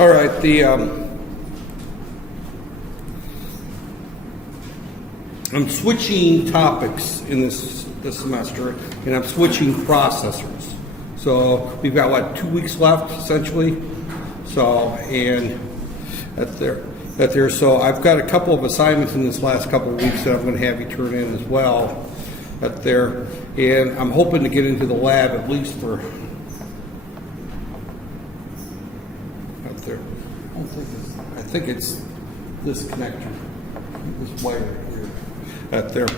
All right, I'm switching topics in this semester, and I'm switching processors. So we've got, what, 2 weeks left, essentially? So, and that's there. So I've got a couple of assignments in this last couple of weeks that I'm going to have you turn in as well. That's there. And I'm hoping to get into the lab at least for, up there. I think it's this connector, this wire here, up there.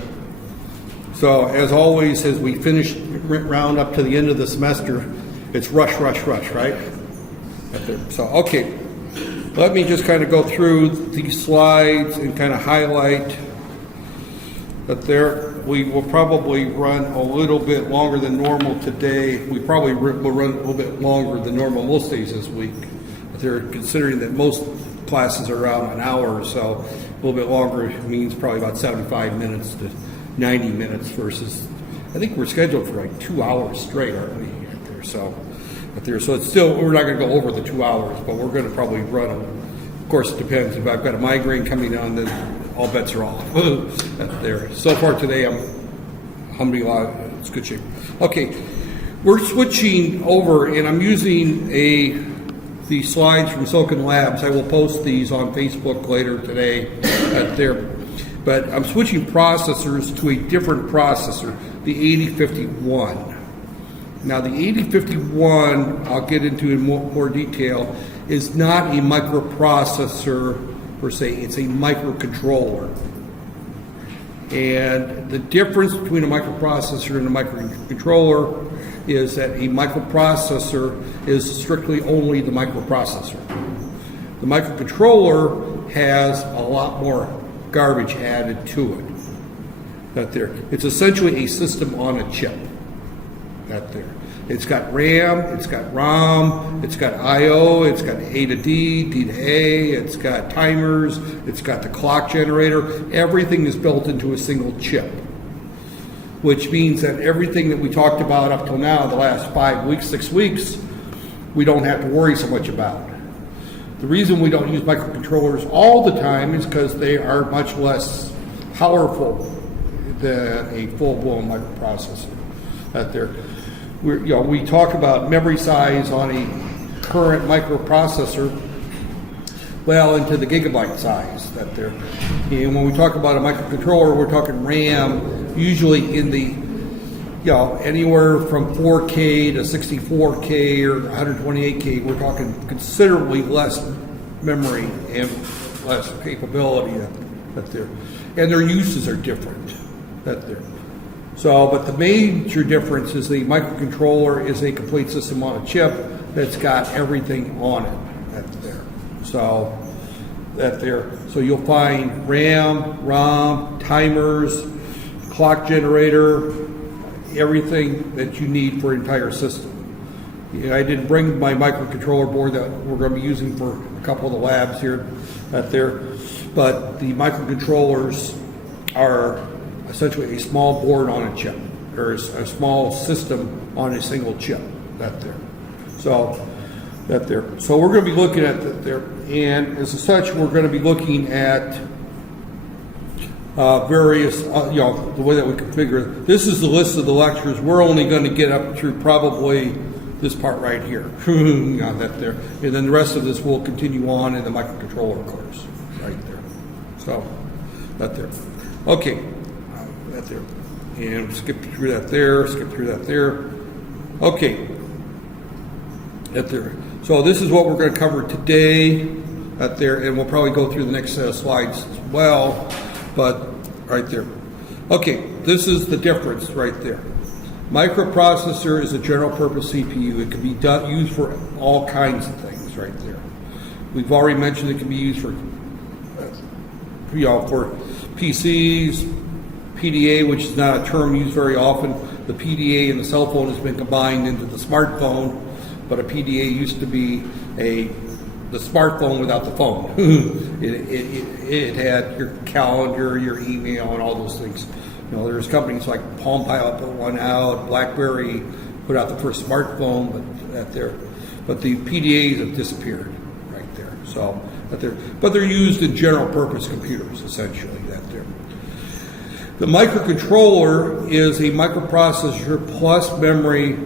So as always, as we finish round up to the end of the semester, it's rush, right? Up there. So, okay. Let me just kind of go through these slides and kind of highlight that there. We will probably run a little bit longer than normal today. We probably will run a little bit longer than normal most days this week. They're considering that most classes are around an hour or so. A little bit longer means probably about 75 minutes to 90 minutes versus, I think we're scheduled for like 2 hours straight, aren't we? So it's still, we're not going to go over the 2 hours, but we're going to probably run them. Of course, it depends. If I've got a migraine coming on, then all bets are off. There. So far today, alhamdulillah, it's good shape. Okay, we're switching over, and I'm using the slides from Silicon Labs. I will post these on Facebook later today. But I'm switching processors to a different processor, the 8051. Now, the 8051, I'll get into in more detail, is not a microprocessor per se. It's a microcontroller. And the difference between a microprocessor and a microcontroller is that a microprocessor is strictly only the microprocessor. The microcontroller has a lot more garbage added to it. It's essentially a system on a chip. It's got RAM, it's got ROM, it's got I/O, it's got A to D, D to A, it's got timers, it's got the clock generator. Everything is built into a single chip, which means that everything that we talked about up till now, the last 5 weeks, 6 weeks, we don't have to worry so much about. The reason we don't use microcontrollers all the time is because they are much less powerful than a full-blown microprocessor. We talk about memory size on a current microprocessor, well into the gigabyte size. And when we talk about a microcontroller, we're talking RAM, usually in the anywhere from 4K to 64K or 128K. We're talking considerably less memory and less capability. And their uses are different. So, but the major difference is the microcontroller is a complete system on a chip that's got everything on it. So you'll find RAM, ROM, timers, clock generator, everything that you need for an entire system. I didn't bring my microcontroller board that we're going to be using for a couple of the labs here, but the microcontrollers are essentially a small board on a chip, or a small system on a single chip. So we're going to be looking at and as such, we're going to be looking at various, the way that we configure it. This is the list of the lectures. We're only going to get up through probably this part right here. And then the rest of this will continue on in the microcontroller course, right there. So, Okay. And skip through that there. Okay. So this is what we're going to cover today. And we'll probably go through the next set of slides as well. But right there. Okay, this is the difference right there. Microprocessor is a general purpose CPU. It can be used for all kinds of things right there. We've already mentioned it can be used for PCs, PDA, which is not a term used very often. The PDA in the cell phone has been combined into the smartphone, but a PDA used to be the smartphone without the phone. it had your calendar, your email, and all those things. There's companies like Palm Pilot put one out, BlackBerry put out the first smartphone, but the PDAs have disappeared right there. So, but they're used in general purpose computers, essentially, that there. The microcontroller is a microprocessor plus memory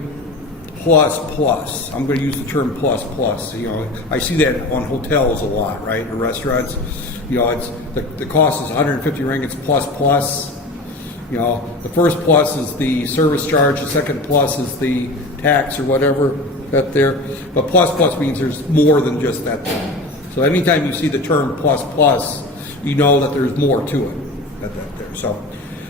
plus. I'm going to use the term plus. You know, I see that on hotels a lot, right? Or restaurants. You know, it's the cost is 150 ringgits plus. You know, the first plus is the service charge, the second plus is the tax or whatever that there. But plus means there's more than just that thing. So anytime you see the term plus, you know that there's more to it that there. So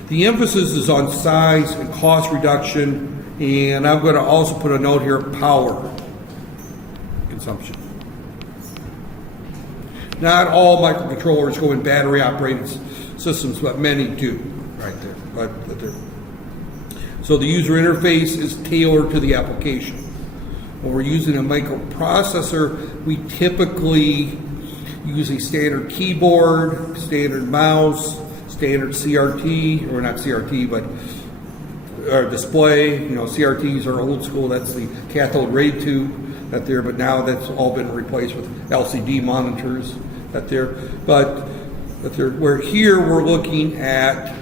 the emphasis is on size and cost reduction, and I'm going to also put a note here, power consumption. Not all microcontrollers go in battery operated systems, but many do, right there. But there. So the user interface is tailored to the application. When we're using a microprocessor, we typically use a standard keyboard, standard mouse, standard CRT, or not CRT, but display. You know, CRTs are old school. That's the cathode ray tube that there, but now that's all been replaced with LCD monitors that there. But there, where here we're looking at,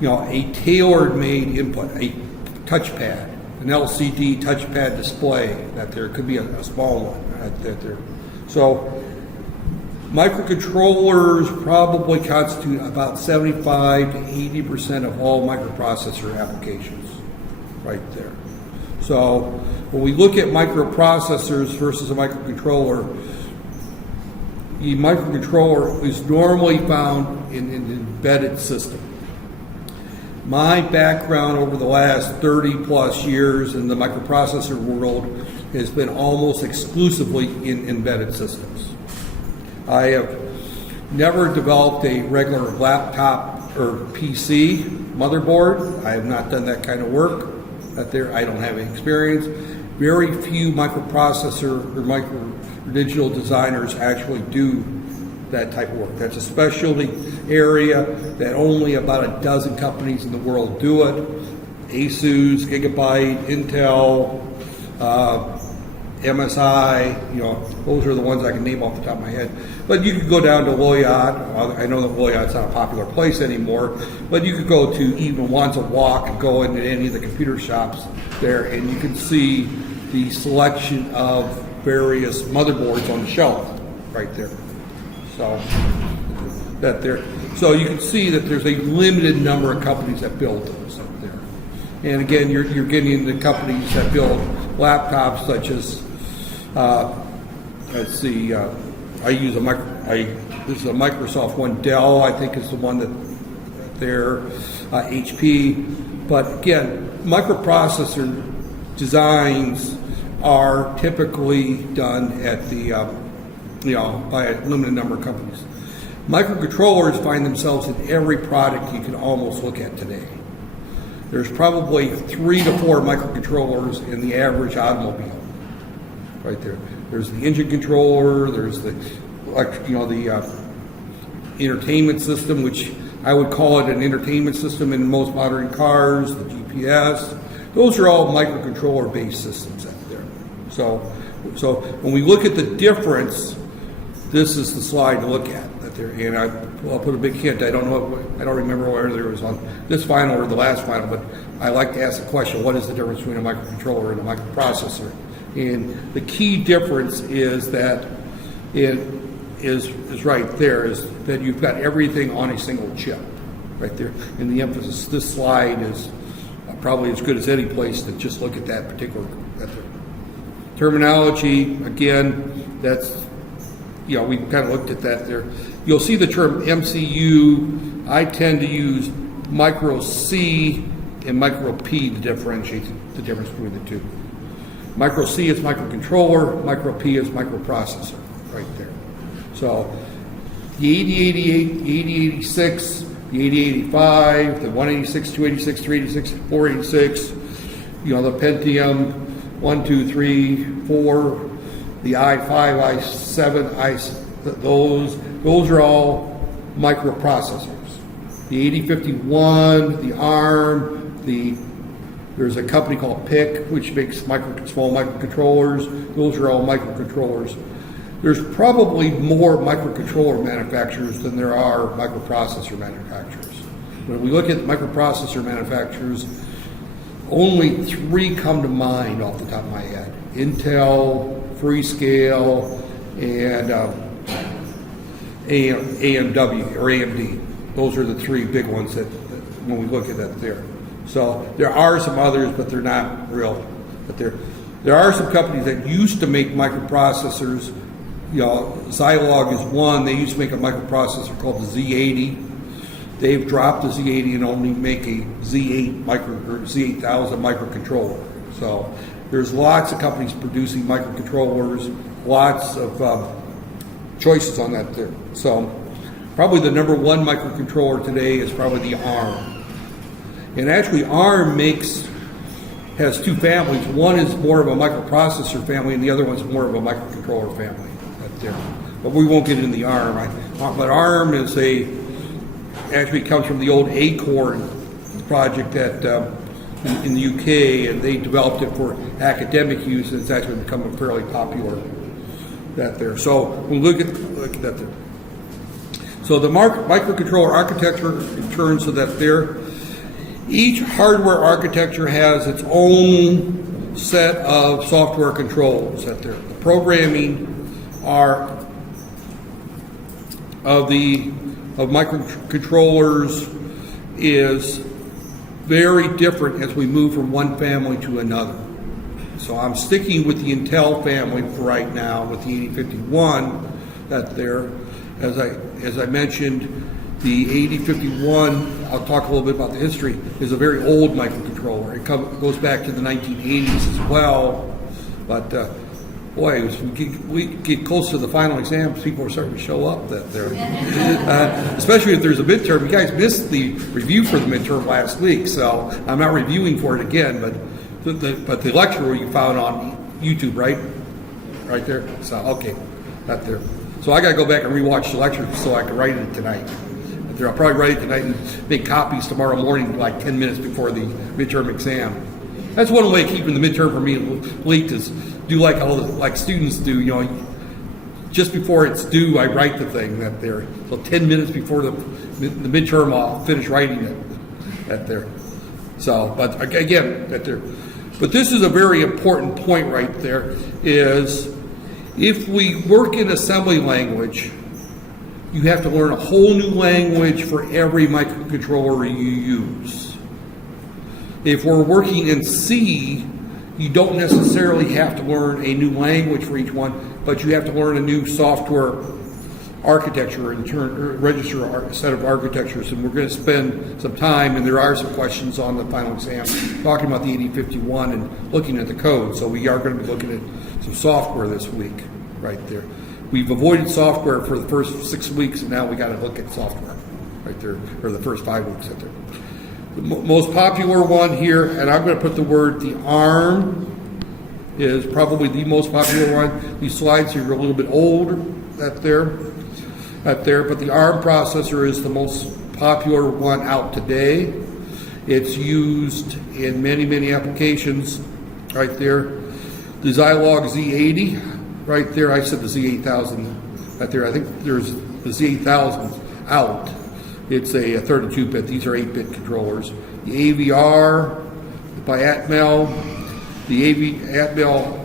you know, a tailor-made input, a touchpad, an LCD touchpad display that there could be a small one that there. So microcontrollers probably constitute about 75 to 80% of all microprocessor applications, right there. So when we look at microprocessors versus a microcontroller, the microcontroller is normally found in an embedded system. My background over the last 30 plus years in the microprocessor world has been almost exclusively in embedded systems. I have never developed a regular laptop or PC motherboard. I have not done that kind of work. I don't have any experience. Very few microprocessor or micro-digital designers actually do that type of work. That's a specialty area that only about a dozen companies in the world do it. Asus, Gigabyte, Intel, MSI, you know, those are the ones I can name off the top of my head. But you could go down to Loyot. I know that Loyot's not a popular place anymore, but you could go to even once a walk and go into any of the computer shops there, and you can see the selection of various motherboards on the shelf right there. So you can see that there's a limited number of companies that build those up there. And again, you're getting into companies that build laptops such as, let's see, I use this is a Microsoft one. Dell, I think, is the one that they're HP. But again, microprocessor designs are typically done at the by a limited number of companies. Microcontrollers find themselves in every product you can almost look at today. There's probably 3 to 4 microcontrollers in the average automobile, right there. There's the engine controller. There's the entertainment system, which I would call it an entertainment system in most modern cars. The GPS. Those are all microcontroller-based systems out there. So when we look at the difference, this is the slide to look at. And I'll put a big hint. I don't remember whether it was on this final or the last final, but I like to ask the question: what is the difference between a microcontroller and a microprocessor? And the key difference is that it is right there. Is that you've got everything on a single chip, right there. And the emphasis. This slide is probably as good as any place to just look at that particular terminology. Again, that's. We kind of looked at that there. You'll see the term MCU. I tend to use micro C and micro P to differentiate the difference between the two. Micro C is microcontroller, micro P is microprocessor, right there. So the 8088, the 8086, the 8085, the 186, 286, 386, 486, the Pentium 1, 2, 3, 4, the i5, i7, those are all microprocessors. The 8051, the ARM, there's a company called PIC, which makes small microcontrollers. Those are all microcontrollers. there's probably more microcontroller manufacturers than there are microprocessor manufacturers. When we look at microprocessor manufacturers, only 3 come to mind off the top of my head: Intel, Freescale, and AMW or AMD. Those are the 3 big ones that when we look at that there. So there are some others, but they're not real. But there are some companies that used to make microprocessors. Zilog is one. They used to make a microprocessor called the Z80. They've dropped the Z80 and only make a Z8000 microcontroller. So there's lots of companies producing microcontrollers, lots of choices on that there. So probably the number 1 microcontroller today is probably the ARM. And actually ARM has 2 families. One is more of a microprocessor family and the other one's more of a microcontroller family. There. But we won't get into the ARM. But ARM is actually comes from the old Acorn project in the UK, and they developed it for academic use, and it's actually become a fairly popular that there. So we look at that there. So the microcontroller architecture in terms of that there, each hardware architecture has its own set of software controls that there. The programming of microcontrollers is very different as we move from one family to another. So I'm sticking with the Intel family for right now with the 8051 that there. As I mentioned, the 8051, I'll talk a little bit about the history, is a very old microcontroller. It goes back to the 1980s as well, but boy, as we get close to the final exams, people are starting to show up that there. Especially if there's a midterm. You guys missed the review for the midterm last week, so I'm not reviewing for it again, but the lecture you found on YouTube, right? Right there? So, okay, not there. So I got to go back and rewatch the lecture so I can write it tonight. I'll probably write it tonight and make copies tomorrow morning, like 10 minutes before the midterm exam. That's one way of keeping the midterm for me late is do like students do. Just before it's due, I write the thing that there. So 10 minutes before the midterm, I'll finish writing it that there. So, but again, that there. But this is a very important point right there. Is if we work in assembly language, you have to learn a whole new language for every microcontroller you use. If we're working in C, you don't necessarily have to learn a new language for each one, but you have to learn a new software architecture and register a set of architectures. And we're going to spend some time, and there are some questions on the final exam, talking about the 8051 and looking at the code. So we are going to be looking at some software this week, right there. We've avoided software for the first 6 weeks, and now we got to look at software right there, or the first 5 weeks right there. The most popular one here, and I'm going to put the word, the ARM is probably the most popular one. These slides here are a little bit old at there, but the ARM processor is the most popular one out today. It's used in many, many applications right there. The Zilog Z80. Right there, I said the Z8000 right there. I think there's the Z8000 out. It's a 32-bit. These are 8-bit controllers. The AVR by Atmel. The Atmel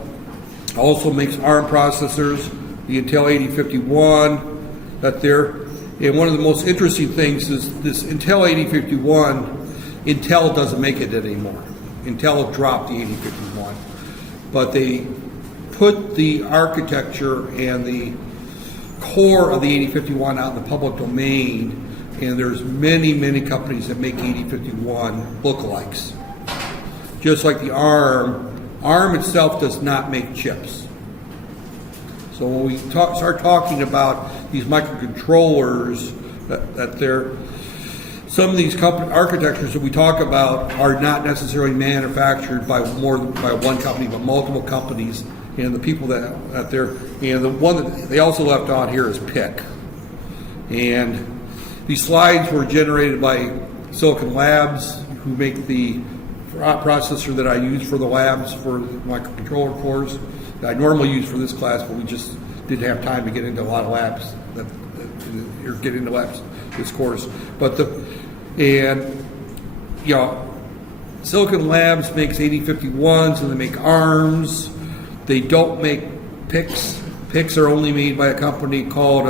also makes ARM processors. The Intel 8051 right there. And one of the most interesting things is this Intel 8051, Intel doesn't make it anymore. Intel dropped the 8051. But they put the architecture and the core of the 8051 out in the public domain, and there's many, many companies that make 8051 lookalikes. Just like the ARM itself does not make chips. So when we start talking about these microcontrollers, some of these architectures that we talk about are not necessarily manufactured by one company, but multiple companies. And the people that out there, and the one that they also left on here is PIC. And these slides were generated by Silicon Labs, who make the processor that I use for the labs for the microcontroller cores that I normally use for this class, but we just didn't have time to get into a lot of labs or get into labs this course. But Silicon Labs makes 8051s and they make ARMs. They don't make PICs. PICs are only made by a company called,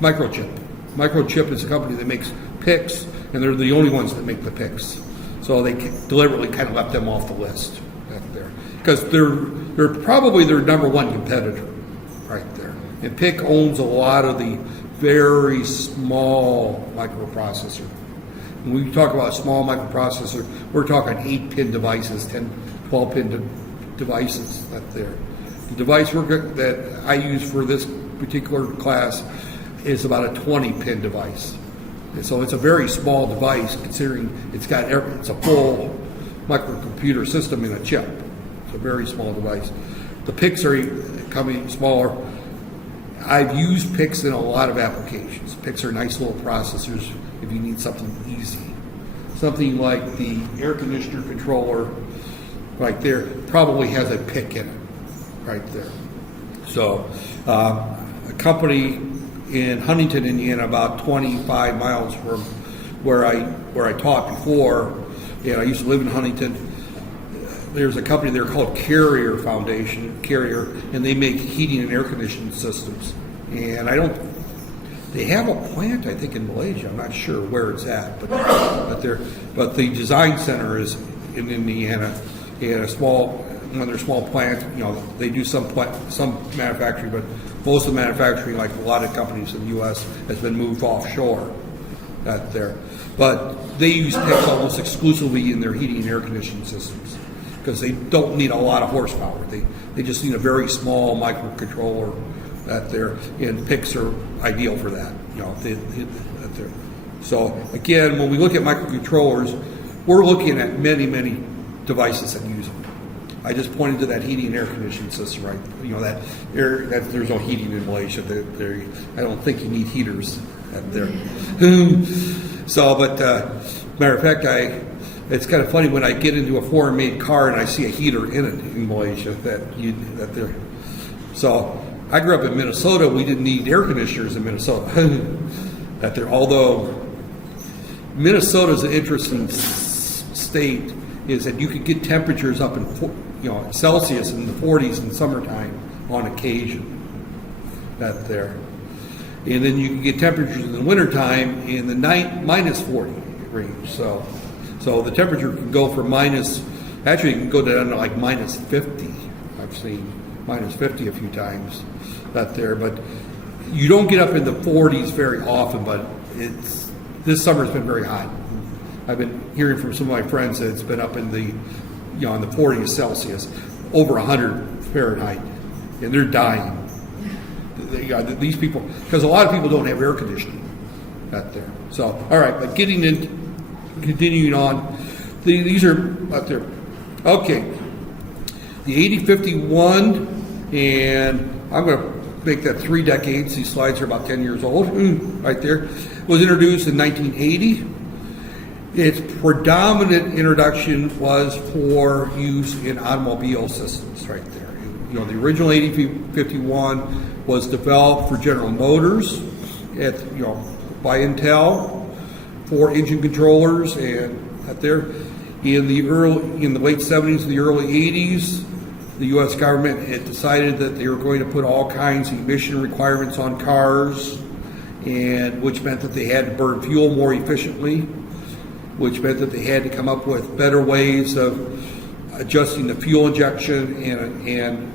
Microchip. Microchip is a company that makes PICs, and they're the only ones that make the PICs. So they deliberately kind of left them off the list right there. Because they're probably their number one competitor right there. And PIC owns a lot of the very small microprocessor. When we talk about a small microprocessor, we're talking 8-pin devices, 10, 12-pin devices right there. The device that I use for this particular class is about a 20-pin device. And so it's a very small device considering it's a full microcomputer system in a chip. It's a very small device. The PICs are coming smaller. I've used PICs in a lot of applications. PICs are nice little processors if you need something easy. Something like the air conditioner controller right there probably has a PIC in it right there. So a company in Huntington, Indiana, about 25 miles from where I taught before, and I used to live in Huntington. There's a company there called Carrier, and they make heating and air conditioning systems. And they have a plant, I think, in Malaysia. I'm not sure where it's at, but the design center is in Indiana, and one of their small plants. They do some manufacturing, but most of the manufacturing, like a lot of companies in the U.S., has been moved offshore. Out there, but they use PICs almost exclusively in their heating and air conditioning systems because they don't need a lot of horsepower. They just need a very small microcontroller out there, and PICs are ideal for that. So again, when we look at microcontrollers, we're looking at many devices that use them. I just pointed to that heating and air conditioning system, right? That there's no heating in Malaysia. I don't think you need heaters out there. Matter of fact, it's kind of funny when I get into a foreign-made car and I see a heater in it in Malaysia that there. So I grew up in Minnesota. We didn't need air conditioners in Minnesota. That there, although Minnesota is an interesting state, is that you could get temperatures up in Celsius in the 40s in summertime on occasion. That there. And then you can get temperatures in the wintertime in the minus 40 range. So the temperature can go from actually it can go down to like minus 50. I've seen minus 50 a few times out there. But you don't get up in the 40s very often, but this summer's been very hot. I've been hearing from some of my friends that it's been up in the in the 40s Celsius, over 100 Fahrenheit, and they're dying. These people, because a lot of people don't have air conditioning out there. So, all right, but continuing on, these are out there. Okay, the 8051, and I'm going to make that 3 decades. These slides are about 10 years old, right there. Was introduced in 1980. Its predominant introduction was for use in automobile systems, right there. The original 8051 was developed for General Motors by Intel for engine controllers, and out there in the late 70s and the early 80s, the U.S. government had decided that they were going to put all kinds of emission requirements on cars, and which meant that they had to burn fuel more efficiently, which meant that they had to come up with better ways of adjusting the fuel injection and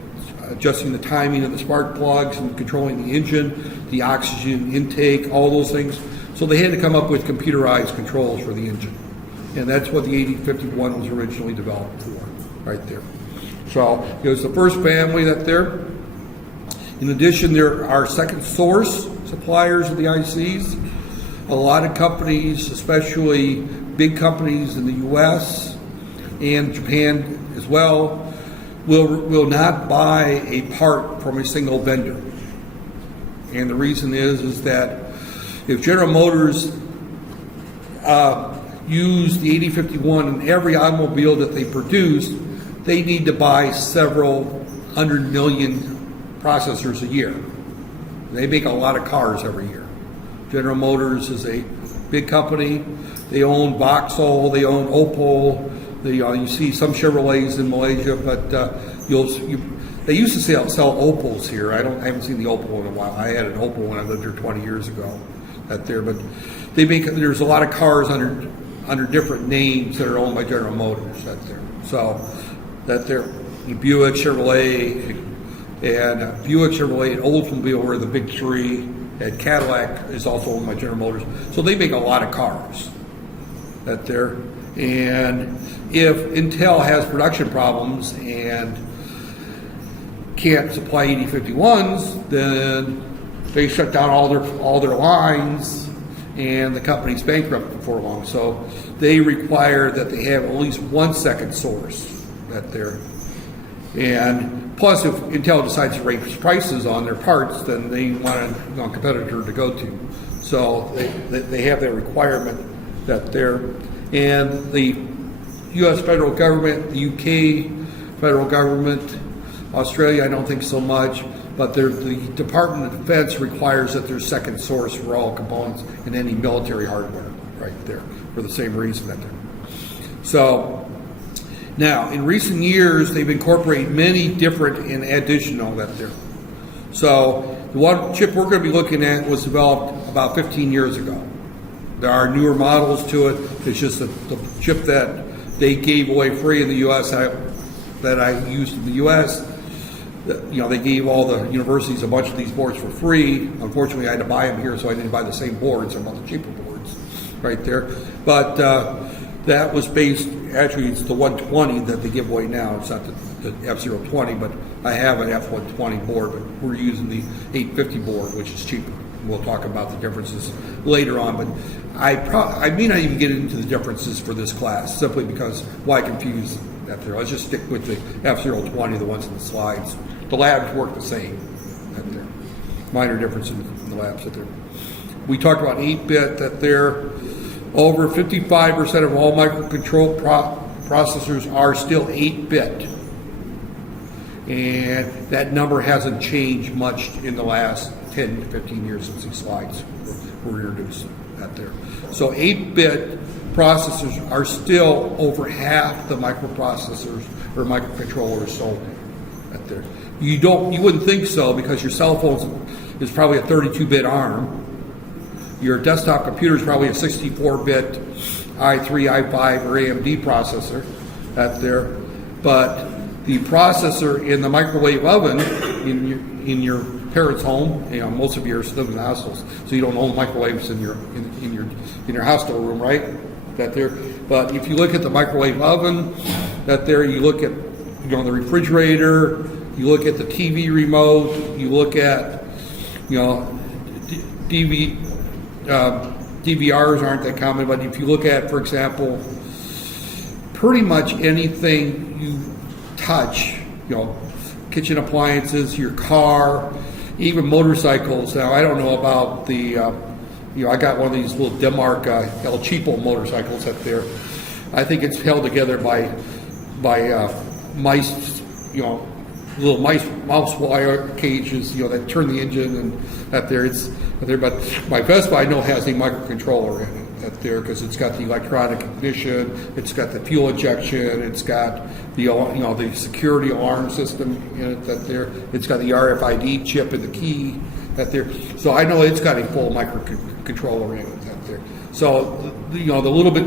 adjusting the timing of the spark plugs and controlling the engine, the oxygen intake, all those things. So they had to come up with computerized controls for the engine. And that's what the 8051 was originally developed for, right there. So it was the first family that there. In addition, there are second source suppliers of the ICs. A lot of companies, especially big companies in the U.S. and Japan as well, will not buy a part from a single vendor. And the reason is that if General Motors used the 8051 in every automobile that they produced, they need to buy several 100 million processors a year. They make a lot of cars every year. General Motors is a big company. They own Vauxhall, they own Opel. You see some Chevrolets in Malaysia, but they used to sell Opels here. I haven't seen the Opel in a while. I had an Opel when I lived here 20 years ago. But there's a lot of cars under different names that are owned by General Motors. So Buick, Chevrolet, and Buick, Chevrolet, and Oldsmobile were the big three. And Cadillac is also owned by General Motors. So they make a lot of cars. And if Intel has production problems and can't supply 8051s, then they shut down all their lines, and the company's bankrupt before long. So they require that they have at least one second source. And plus, if Intel decides to raise prices on their parts, then they want a competitor to go to. So they have that requirement and the U.S. federal government, the U.K. federal government, Australia, I don't think so much, but the Department of Defense requires that there's second source for all components in any military hardware, right there, for the same reason So now, in recent years, they've incorporated many different and additional So the one chip we're going to be looking at was developed about 15 years ago. There are newer models to it. It's just the chip that they gave away free in the U.S. that I used in the U.S. They gave all the universities a bunch of these boards for free. Unfortunately, I had to buy them here, so I didn't buy the same boards. I'm on the cheaper boards right there. But that was based, actually, it's the 120 that they give away now. It's not the F020, but I have an F120 board, but we're using the 850 board, which is cheaper. We'll talk about the differences later on, but I may not even get into the differences for this class, simply because why confuse that there? Let's just stick with the F020, the ones in the slides. The labs work the same. Minor difference in the labs that there. We talked about 8-bit, that there over 55% of all microcontrol processors are still 8-bit. And that number hasn't changed much in the last 10 to 15 years since these slides were introduced So 8-bit processors are still over half the microprocessors or microcontrollers sold You wouldn't think so, because your cell phone is probably a 32-bit ARM. Your desktop computer is probably a 64-bit i3, i5, or AMD processor But the processor in the microwave oven in your parents' home, most of yours live in hostels, so you don't own microwaves in your hostel room, right? But if you look at the microwave oven, you look at the refrigerator, you look at the TV remote, you look at DVRs aren't that common, but if you look at, for example, pretty much anything you touch, kitchen appliances, your car, even motorcycles. Now, I don't know about I got one of these little Denmark El Cheapo motorcycles I think it's held together by mice, little mouse wire cages, that turn the engine and But my Vespa, I know, has a microcontroller in it because it's got the electronic ignition, it's got the fuel injection, it's got the security alarm system in it it's got the RFID chip in the key So I know it's got a full microcontroller in it So the little bit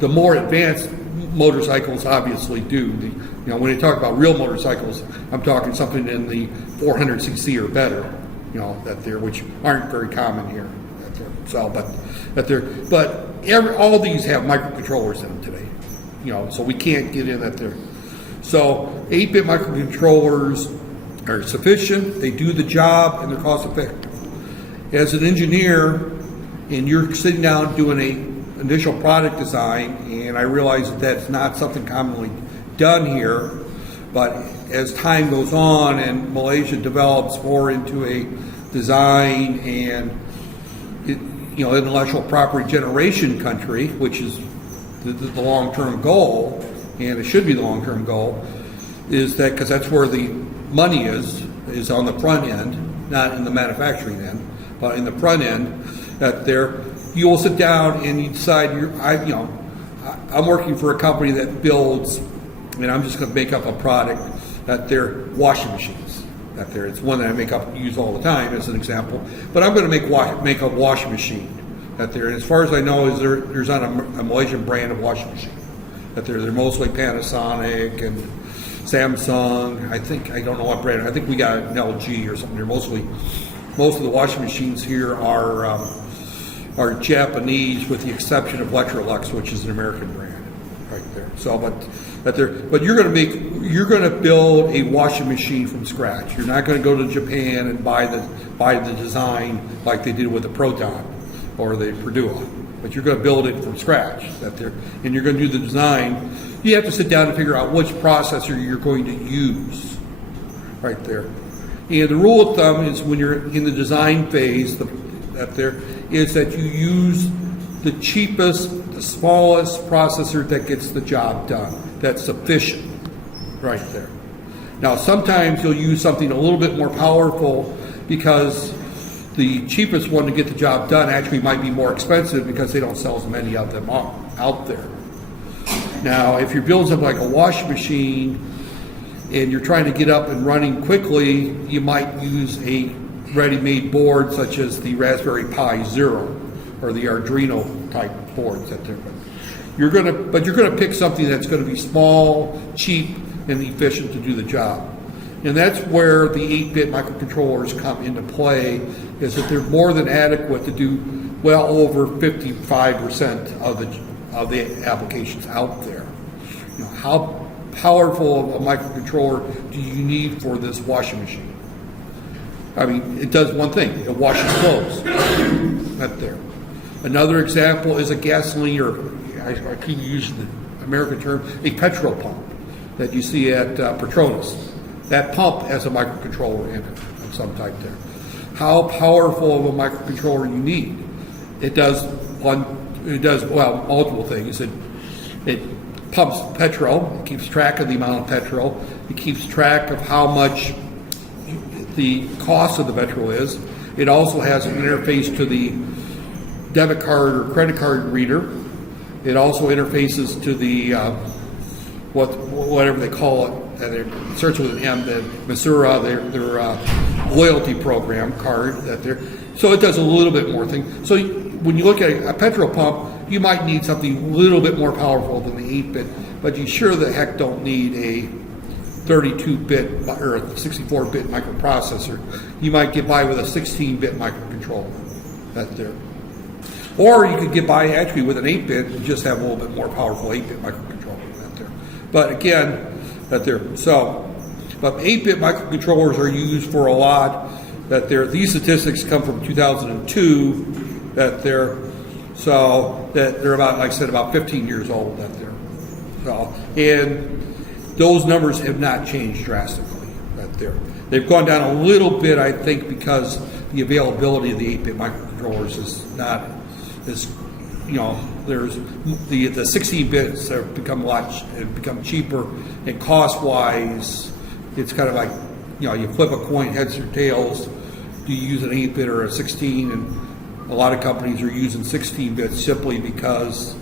the more advanced motorcycles obviously do. When you talk about real motorcycles, I'm talking something in the 400cc or better, which aren't very common here. All these have microcontrollers in them today. So we can't get in So 8-bit microcontrollers are sufficient. They do the job and they're cost effective. As an engineer, and you're sitting down doing an initial product design, and I realize that that's not something commonly done here, but as time goes on and Malaysia develops more into a design and intellectual property generation country, which is the long-term goal, and it should be the long-term goal, is that, because that's where the money is on the front end, not in the manufacturing end, but in the front end, that you will sit down and you decide, I'm working for a company that builds, and I'm just going to make up a product, that they're washing machines. It's one that I use all the time as an example, but I'm going to make a washing machine. And as far as I know, there's not a Malaysian brand of washing machine. They're mostly Panasonic and Samsung. I don't know what brand. I think we got an LG or something. Most of the washing machines here are Japanese, with the exception of Electrolux, which is an American brand, right there. So, but you're going to build a washing machine from scratch. You're not going to go to Japan and buy the design like they did with the Proton or the Purdue, but you're going to build it from scratch. And you're going to do the design. You have to sit down and figure out which processor you're going to use, right there. And the rule of thumb is, when you're in the design phase, is that you use the cheapest, the smallest processor that gets the job done. That's sufficient, right there. Now, sometimes you'll use something a little bit more powerful, because the cheapest one to get the job done actually might be more expensive, because they don't sell as many of them out there. Now, if you're building something like a washing machine and you're trying to get up and running quickly, you might use a ready-made board such as the Raspberry Pi Zero or the Arduino type boards. You're going to pick something that's going to be small, cheap, and efficient to do the job. And that's where the 8-bit microcontrollers come into play, is that they're more than adequate to do well over 55% of the applications out there. How powerful of a microcontroller do you need for this washing machine? I mean, it does one thing: it washes clothes. Right there. Another example is a gasoline, or I keep using the American term, a petrol pump that you see at Petronas. That pump has a microcontroller in it of some type there. How powerful of a microcontroller you need? It does multiple things. It pumps petrol. It keeps track of the amount of petrol. It keeps track of how much the cost of the petrol is. It also has an interface to the debit card or credit card reader. It also interfaces to the whatever they call it. It starts with an M. The Missouri, their loyalty program card. So it does a little bit more things. So when you look at a petrol pump, you might need something a little bit more powerful than the 8-bit, but you sure the heck don't need a 32-bit or a 64-bit microprocessor. You might get by with a 16-bit microcontroller. Or you could get by actually with an 8-bit and just have a little bit more powerful 8-bit microcontroller. But again, but 8-bit microcontrollers are used for a lot. These statistics come from 2002. So that they're about, like I said, about 15 years old. And those numbers have not changed drastically. They've gone down a little bit, I think, because the availability of the 8-bit microcontrollers is not as, there's the 16 bits have become cheaper, and cost-wise, it's kind of like, you flip a coin, heads or tails. Do you use an 8-bit or a 16? And a lot of companies are using 16 bits simply because,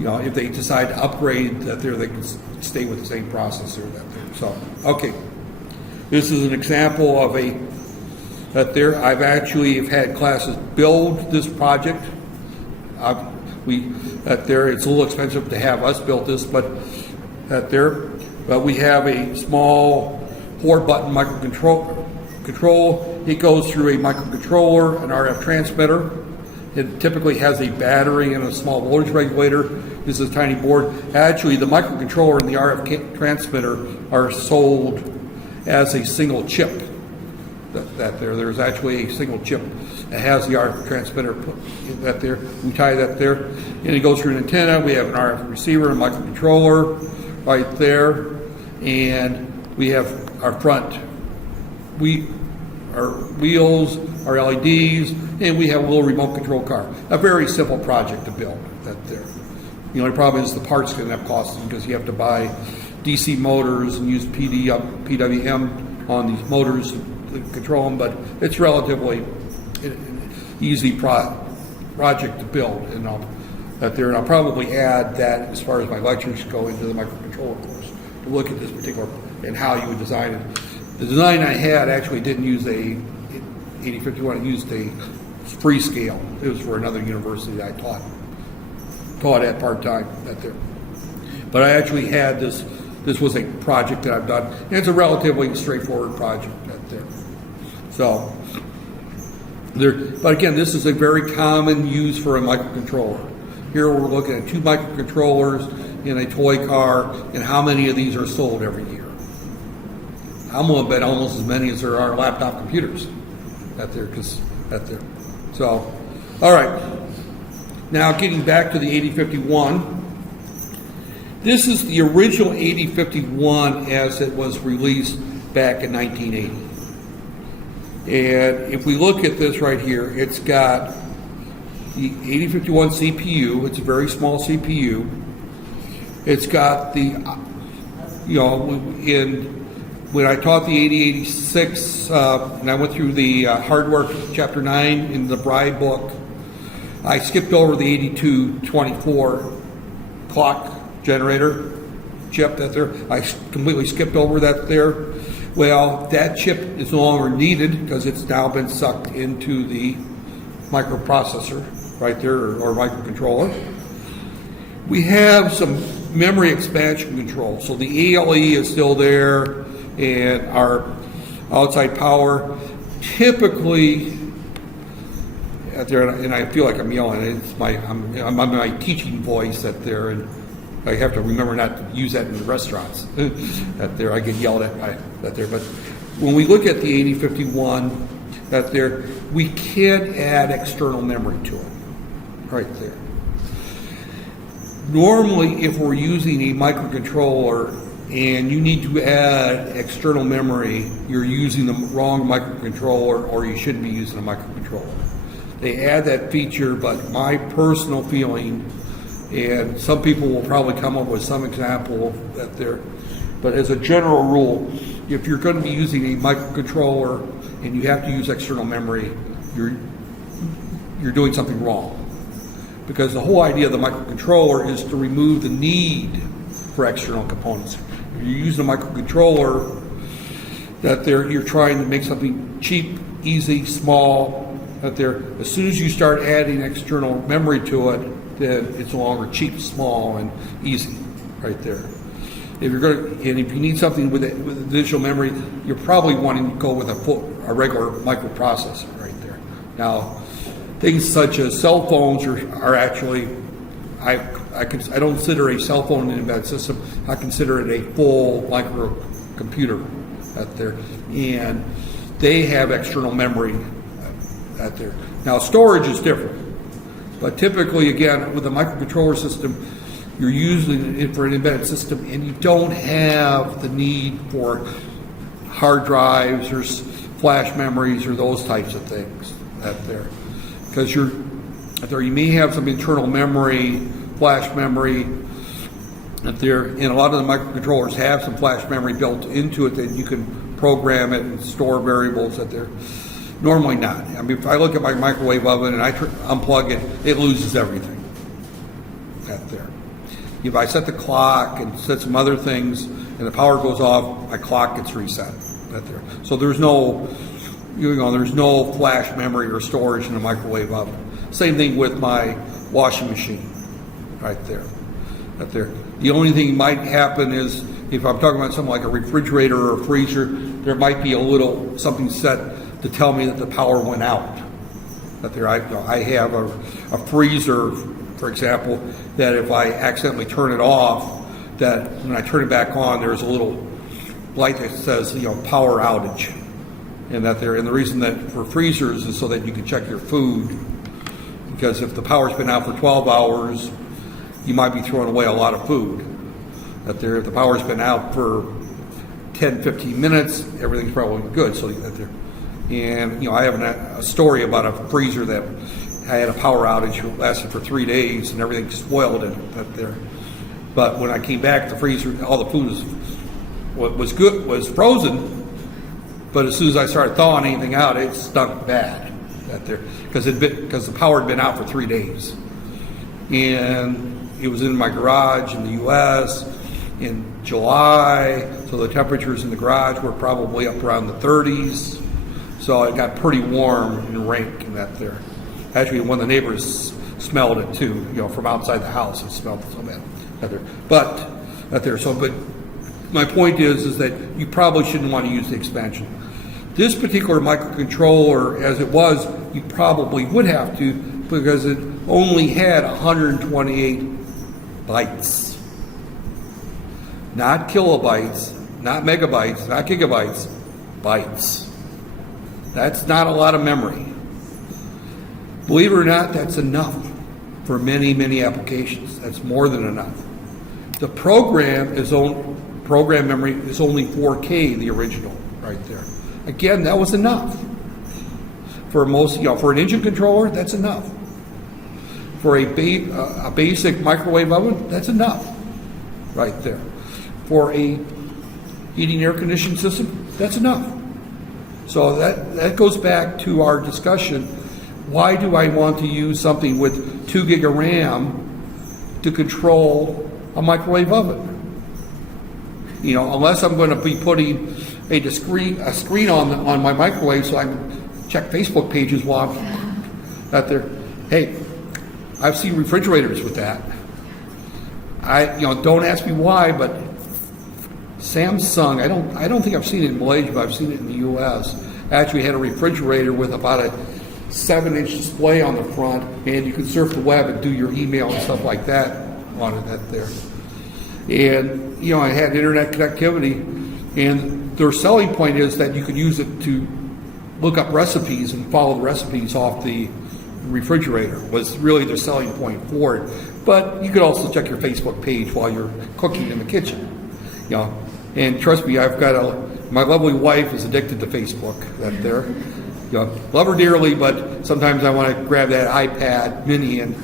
if they decide to upgrade, they can stay with the same processor. So, okay, this is an example of I've actually had classes build this project. It's a little expensive to have us build this, but we have a small 4-button microcontroller. It goes through a microcontroller, an RF transmitter. It typically has a battery and a small voltage regulator. This is a tiny board. Actually, the microcontroller and the RF transmitter are sold as a single chip. There's actually a single chip that has the RF transmitter we tie that there, and it goes through an antenna. We have an RF receiver and microcontroller right there, and we have our our wheels, our LEDs, and we have a little remote control car. A very simple project to build The only problem is the parts can end up costing because you have to buy DC motors and use PWM on these motors to control them, but it's relatively easy project to build, and I'll probably add that as far as my lectures go into the microcontroller course to look at this particular and how you would design it. The design I had actually didn't use a 8051, it used a free scale. It was for another university that I taught at part-time at there. But I actually had this was a project that I've done, and it's a relatively straightforward project at there. So, but again, this is a very common use for a microcontroller. Here we're looking at 2 microcontrollers in a toy car, and how many of these are sold every year. I'm going to bet almost as many as there are laptop computers at there. So, all right. Now getting back to the 8051. This is the original 8051 as it was released back in 1980. And if we look at this right here, it's got the 8051 CPU. It's a very small CPU. It's got the, when I taught the 8086, and I went through the hardware chapter 9 in the Bride book, I skipped over the 8224 clock generator chip that there. I completely skipped over that there. Well, that chip is no longer needed because it's now been sucked into the microprocessor right there, or microcontroller. We have some memory expansion control. So the ALE is still there, and our outside power typically at there, and I feel like I'm yelling. It's I'm my teaching voice at there, and I have to remember not to use that in the restaurants. At there, I get yelled at that there. But when we look at the 8051, that there, we can add external memory to it, right there. Normally, if we're using a microcontroller and you need to add external memory, you're using the wrong microcontroller, or you shouldn't be using a microcontroller. They add that feature, but my personal feeling, and some people will probably come up with some example that there, but as a general rule, if you're going to be using a microcontroller and you have to use external memory, you're doing something wrong. Because the whole idea of the microcontroller is to remove the need for external components. If you're using a microcontroller, that you're trying to make something cheap, easy, small. That there, as soon as you start adding external memory to it, then it's no longer cheap, small, and easy, right there. If you're going to, and if you need something with additional memory, you're probably wanting to go with a regular microprocessor, right there. Now, things such as cell phones are actually, I don't consider a cell phone an embedded system. I consider it a full microcomputer out there, and they have external memory out there. Now, storage is different, but typically, again, with a microcontroller system, you're using it for an embedded system, and you don't have the need for hard drives or flash memories or those types of things out there. Because you may have some internal memory, flash memory, and a lot of the microcontrollers have some flash memory built into it that you can program it and store variables that they're normally not. I mean, if I look at my microwave oven and I unplug it, it loses everything out there. If I set the clock and set some other things and the power goes off, my clock gets reset out there. So there's no flash memory or storage in a microwave oven. Same thing with my washing machine, right there. Right there. The only thing might happen is if I'm talking about something like a refrigerator or a freezer, there might be a little something set to tell me that the power went out. Right there, I have a freezer, for example, that if I accidentally turn it off, that when I turn it back on, there's a little light that says power outage. And the reason that for freezers is so that you can check your food, because if the power's been out for 12 hours, you might be throwing away a lot of food. If the power's been out for 10, 15 minutes, everything's probably good. So and I have a story about a freezer that I had a power outage that lasted for 3 days, and everything spoiled in it there. But when I came back, the freezer, all the food was good, was frozen. But as soon as I started thawing anything out, it stunk bad there because the power had been out for 3 days, and it was in my garage in the U.S. in July, so the temperatures in the garage were probably up around the 30s. So it got pretty warm and rank in that there. Actually, one of the neighbors smelled it too. From outside the house, it smelled so bad out there. But my point is that you probably shouldn't want to use the expansion. This particular microcontroller, as it was, you probably would have to because it only had 128 bytes. Not kilobytes, not megabytes, not gigabytes, bytes. That's not a lot of memory. Believe it or not, that's enough for many, many applications. That's more than enough. The program memory is only 4K, the original, right there. Again, that was enough. For most, for an engine controller, that's enough. For a basic microwave oven, that's enough, right there. For a heating air conditioning system, that's enough. So that goes back to our discussion. Why do I want to use something with 2 gig of RAM to control a microwave oven? Unless I'm going to be putting a screen on my microwave so I can check Facebook pages while I'm out there. Hey, I've seen refrigerators with that. Don't ask me why, but Samsung, I don't think I've seen it in Malaysia, but I've seen it in the U.S. Actually had a refrigerator with about a 7-inch display on the front, and you could surf the web and do your email and stuff like that on it there. And I had internet connectivity, and their selling point is that you could use it to look up recipes and follow the recipes off the refrigerator was really their selling point for it. But you could also check your Facebook page while you're cooking in the kitchen. And trust me, my lovely wife is addicted to Facebook. That there, love her dearly, but sometimes I want to grab that iPad Mini and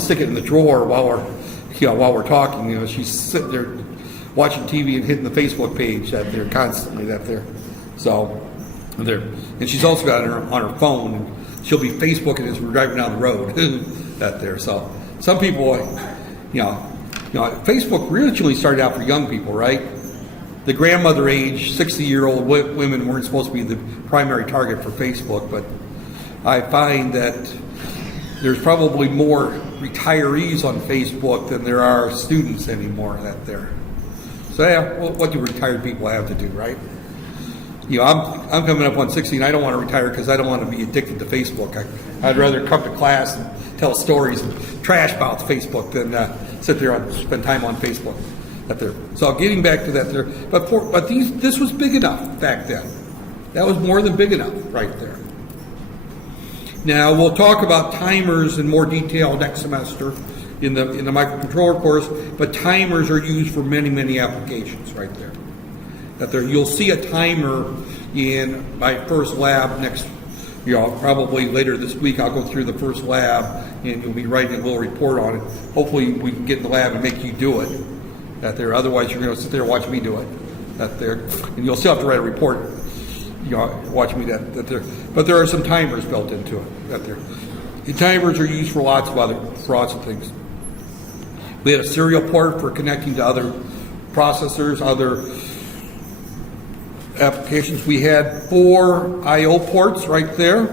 stick it in the drawer while we're talking. She's sitting there watching TV and hitting the Facebook page that there constantly. That there, so there, and she's also got it on her phone. And she'll be Facebooking as we're driving down the road. That there, so some people, Facebook originally started out for young people, right? The grandmother age, 60-year-old women weren't supposed to be the primary target for Facebook, but I find that there's probably more retirees on Facebook than there are students anymore out there. So yeah, what do retired people have to do, right? I'm coming up on 60 and I don't want to retire because I don't want to be addicted to Facebook. I'd rather come to class and tell stories and trash about Facebook than sit there and spend time on Facebook. Up there. So getting back to that there, but this was big enough back then. That was more than big enough right there. Now we'll talk about timers in more detail next semester in the microcontroller course, but timers are used for many, many applications right there. That there, you'll see a timer in my first lab next, probably later this week. I'll go through the first lab and you'll be writing a little report on it. Hopefully we can get in the lab and make you do it. That there, otherwise you're going to sit there and watch me do it. That there, and you'll still have to write a report. Watch me that there. But there are some timers built into it. That there, the timers are used for lots of things. We had a serial port for connecting to other processors, other applications. We had 4 I/O ports right there,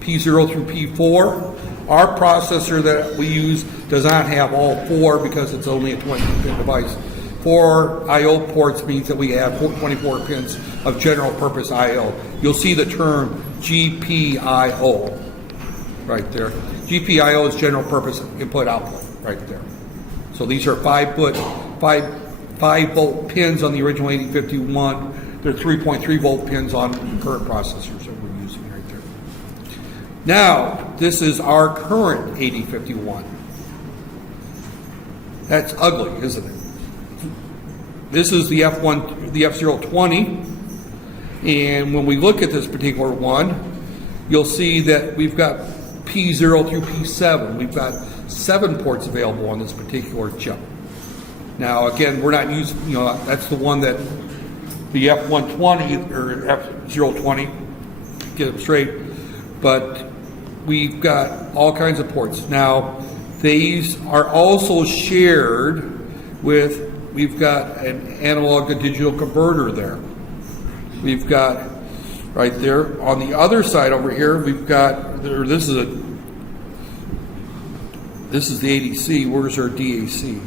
P0 through P4. Our processor that we use does not have all 4 because it's only a 20-pin device. 4 I/O ports means that we have 24 pins of general purpose I/O. You'll see the term GPIO right there. GPIO is general purpose input output right there. So these are 5 volt pins on the original 8051. They're 3.3 volt pins on current processors that we're using right there. Now, this is our current 8051. That's ugly, isn't it? This is the F020, and when we look at this particular one, you'll see that we've got P0 through P7. We've got 7 ports available on this particular chip. Now, again, we're not using, that's the one that the F120 or F020, get them straight, but we've got all kinds of ports. Now, these are also shared with, we've got an analog to digital converter there. We've got right there on the other side over here, we've got, this is the ADC, where's our DAC?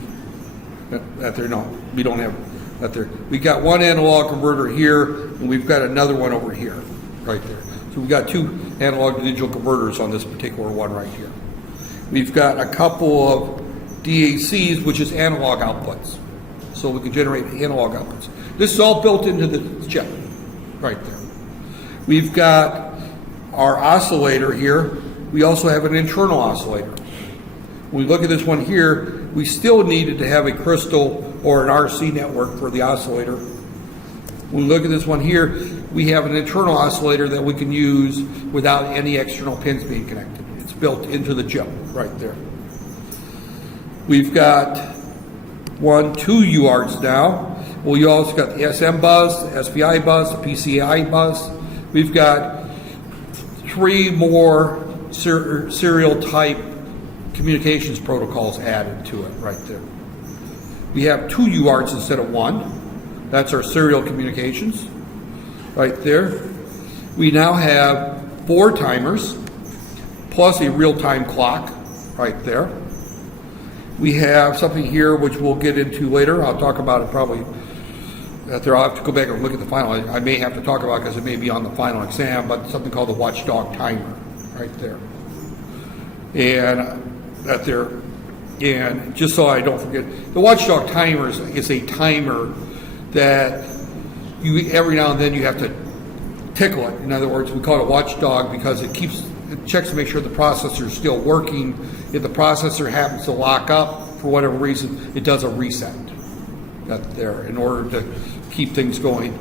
That there, no, we don't have that there. We got one analog converter here, and we've got another one over here, right there. So we've got 2 analog to digital converters on this particular one right here. We've got a couple of DACs, which is analog outputs. So we can generate analog outputs. This is all built into the chip, right there. We've got our oscillator here. We also have an internal oscillator. When we look at this one here, we still needed to have a crystal or an RC network for the oscillator. When we look at this one here, we have an internal oscillator that we can use without any external pins being connected. It's built into the chip right there. We've got 2 UARTs now. Well, you also got the SM bus, the SPI bus, the PCI bus. We've got 3 more serial type communications protocols added to it right there. We have 2 UARTs instead of 1. That's our serial communications right there. We now have 4 timers plus a real-time clock right there. We have something here which we'll get into later. I'll talk about it probably after. I'll have to go back and look at the final. I may have to talk about it because it may be on the final exam, but something called the watchdog timer right there. And that there, and just so I don't forget, the watchdog timer is a timer that you every now and then you have to tickle it. In other words, we call it a watchdog because it checks to make sure the processor is still working. If the processor happens to lock up for whatever reason, it does a reset. That there in order to keep things going.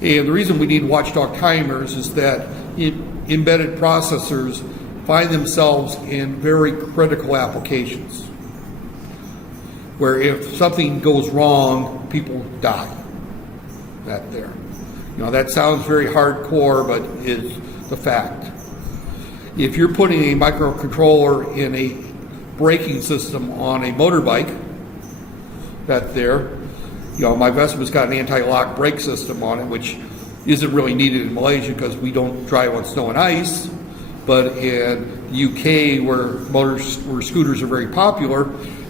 And the reason we need watchdog timers is that embedded processors find themselves in very critical applications where if something goes wrong, people die. That there. That sounds very hardcore, but is the fact. If you're putting a microcontroller in a braking system on a motorbike, that there, my Vespa's got an anti-lock brake system on it, which isn't really needed in Malaysia because we don't drive on snow and ice. But in the UK, where scooters are very popular,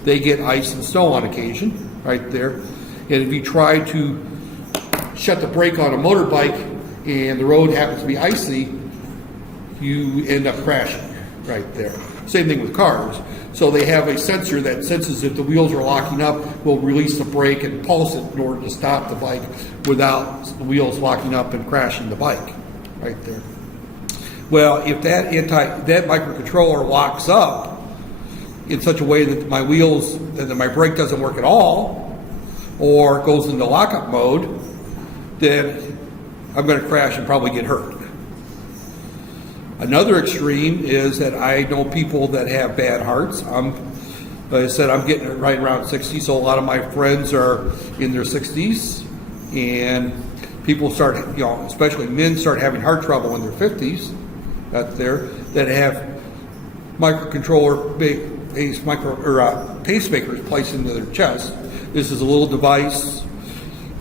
they get ice and snow on occasion, right there. And if you try to shut the brake on a motorbike and the road happens to be icy, you end up crashing, right there. Same thing with cars. So they have a sensor that senses if the wheels are locking up, will release the brake and pulse it in order to stop the bike without the wheels locking up and crashing the bike, right there. Well, if that microcontroller locks up in such a way that my brake doesn't work at all, or goes into lockup mode, then I'm going to crash and probably get hurt. Another extreme is that I know people that have bad hearts. Like I said, I'm getting it right around 60, so a lot of my friends are in their 60s, and people start, especially men start having heart trouble in their 50s. That have pacemakers placed into their chest. This is a little device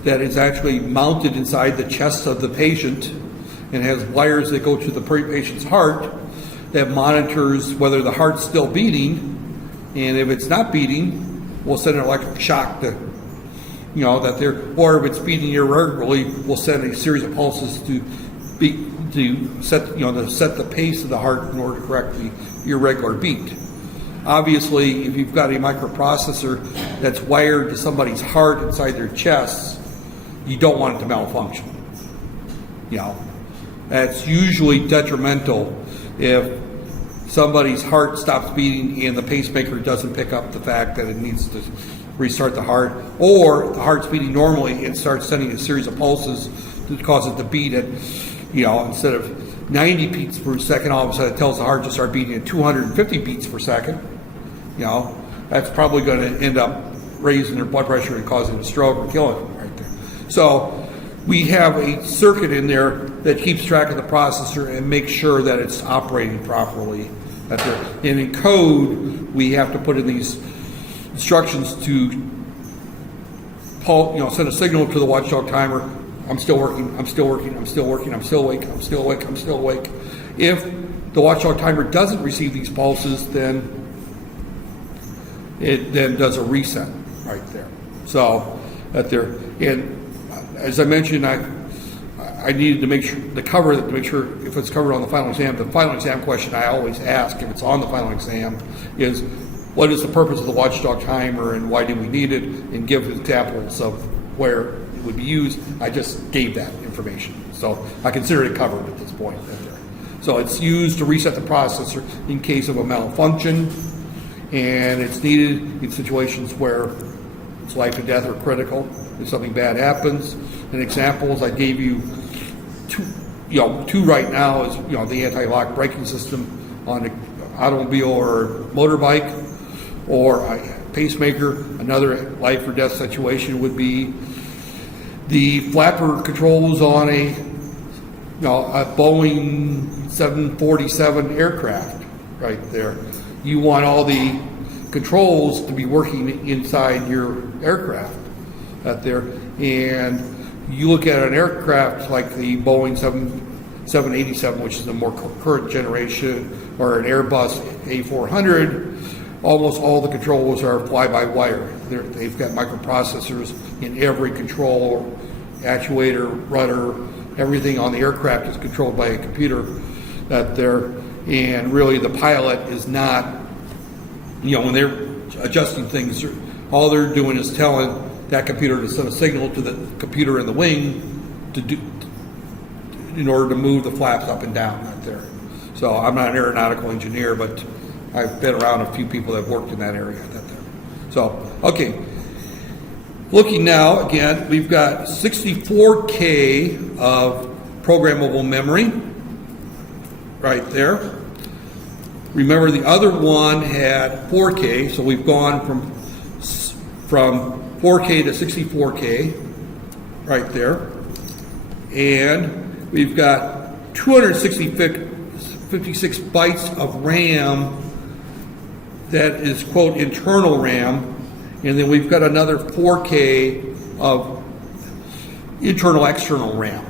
that is actually mounted inside the chest of the patient and has wires that go to the patient's heart that monitors whether the heart's still beating, and if it's not beating, we'll send an electric shock to, or if it's beating irregularly, we'll send a series of pulses to set the pace of the heart in order to correct the irregular beat. Obviously, if you've got a microprocessor that's wired to somebody's heart inside their chest, you don't want it to malfunction. That's usually detrimental if somebody's heart stops beating and the pacemaker doesn't pick up the fact that it needs to restart the heart, or the heart's beating normally and starts sending a series of pulses that cause it to beat at, instead of 90 beats per second, all of a sudden it tells the heart to start beating at 250 beats per second. You know, that's probably going to end up raising their blood pressure and causing a stroke or killing them right there. So we have a circuit in there that keeps track of the processor and makes sure that it's operating properly. And in code, we have to put in these instructions to send a signal to the watchdog timer. I'm still working, I'm still working, I'm still working, I'm still awake, I'm still awake, I'm still awake. If the watchdog timer doesn't receive these pulses, then it then does a reset right there. So and as I mentioned, I needed to make sure to make sure if it's covered on the final exam. The final exam question I always ask, if it's on the final exam, is what is the purpose of the watchdog timer and why do we need it, and give examples of where it would be used. I just gave that information, so I consider it covered at this point. So it's used to reset the processor in case of a malfunction, and it's needed in situations where it's life and death or critical if something bad happens. And examples I gave you two right now is the anti-lock braking system on an automobile or motorbike, or a pacemaker. Another life or death situation would be the flapper controls on a Boeing 747 aircraft right there. You want all the controls to be working inside your aircraft out there. And you look at an aircraft like the Boeing 787, which is the more current generation, or an Airbus A400, almost all the controls are fly-by-wire. They've got microprocessors in every control, actuator, rudder, everything on the aircraft is controlled by a computer out there. And really the pilot is not, when they're adjusting things, all they're doing is telling that computer to send a signal to the computer in the wing in order to move the flaps up and down out there. So I'm not an aeronautical engineer, but I've been around a few people that have worked in that area. So, okay. Looking now, again, we've got 64K of programmable memory right there. Remember, the other one had 4K, so we've gone from 4K to 64K right there. And we've got 256 bytes of RAM that is, quote, internal RAM, and then we've got another 4K of internal external RAM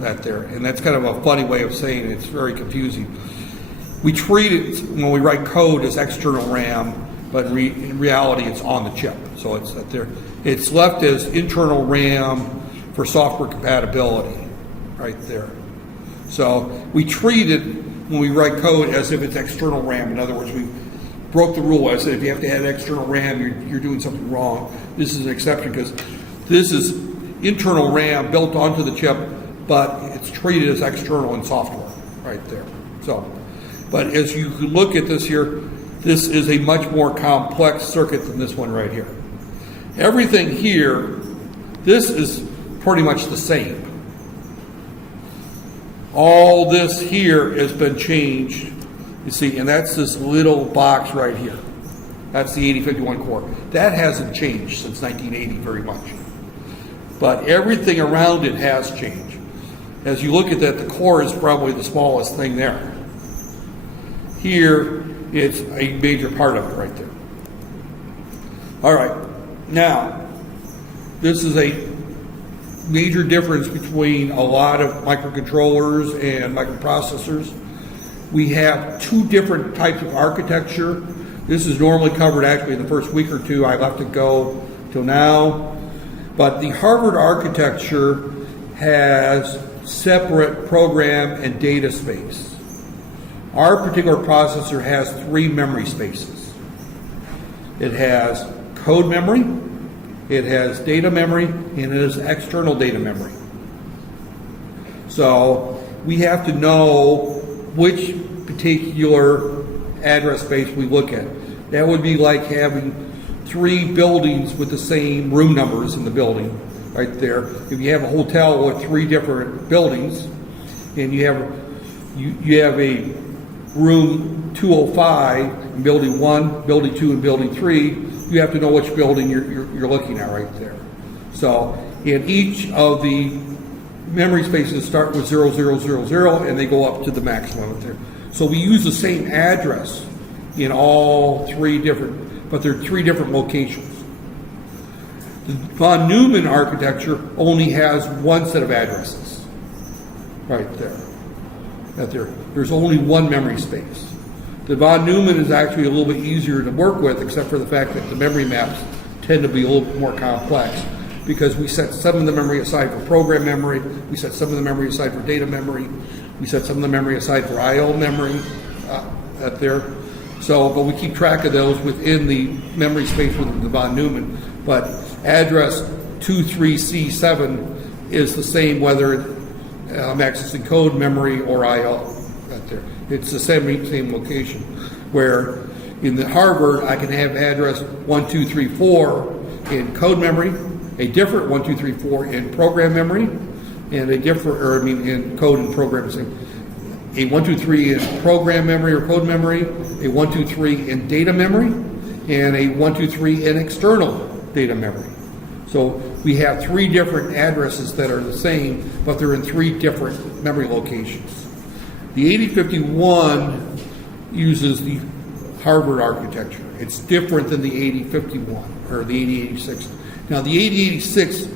right there. And that's kind of a funny way of saying it. It's very confusing. We treat it, when we write code, as external RAM, but in reality it's on the chip. So it's that there. It's left as internal RAM for software compatibility right there. So we treat it, when we write code, as if it's external RAM. In other words, we broke the rule. I said if you have to add external RAM, you're doing something wrong. This is an exception because this is internal RAM built onto the chip, but it's treated as external in software right there. So, but as you look at this here, this is a much more complex circuit than this one right here. Everything here, this is pretty much the same. All this here has been changed, you see, and that's this little box right here. That's the 8051 core. That hasn't changed since 1980 very much. But everything around it has changed. As you look at that, the core is probably the smallest thing there. Here, it's a major part of it right there. All right, now, this is a major difference between a lot of microcontrollers and microprocessors. We have two different types of architecture. This is normally covered actually in the first week or two. I left it go till now. But the Harvard architecture has separate program and data space. Our particular processor has 3 memory spaces. It has code memory, it has data memory, and it has external data memory. So we have to know which particular address space we look at. That would be like having 3 buildings with the same room numbers in the building right there. If you have a hotel with 3 different buildings and you have you have a room 205 in building 1, building 2, and building 3. You have to know which building you're looking at right there. So in each of the memory spaces start with 0000 and they go up to the maximum there. So we use the same address in all three different, but they're three different locations. The von Neumann architecture only has one set of addresses right there. There's only one memory space. The von Neumann is actually a little bit easier to work with, except for the fact that the memory maps tend to be a little bit more complex, because we set some of the memory aside for program memory, we set some of the memory aside for data memory, we set some of the memory aside for I/O memory but we keep track of those within the memory space within the von Neumann. But address 23C7 is the same whether I'm accessing code, memory, or I/O. It's the same location. Where in the Harvard, I can have address 1234 in code memory, a different 1234 in program memory, and in code and program. A 123 in program memory or code memory, a 123 in data memory, and a 123 in external data memory. So we have three different addresses that are the same, but they're in three different memory locations. The 8051 uses the Harvard architecture. It's different than the 8051 or the 8086. Now the 8086,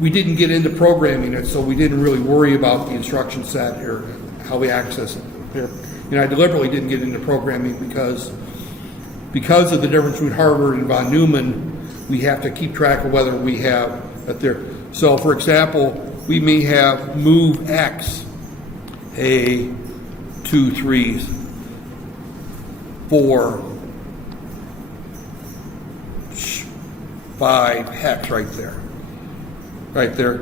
we didn't get into programming it, so we didn't really worry about the instruction set or how we access it. I deliberately didn't get into programming because of the difference between Harvard and von Neumann. We have to keep track of whether we have that there. So, for example, we may have move X, a 2, 3, 4, 5 hex right there.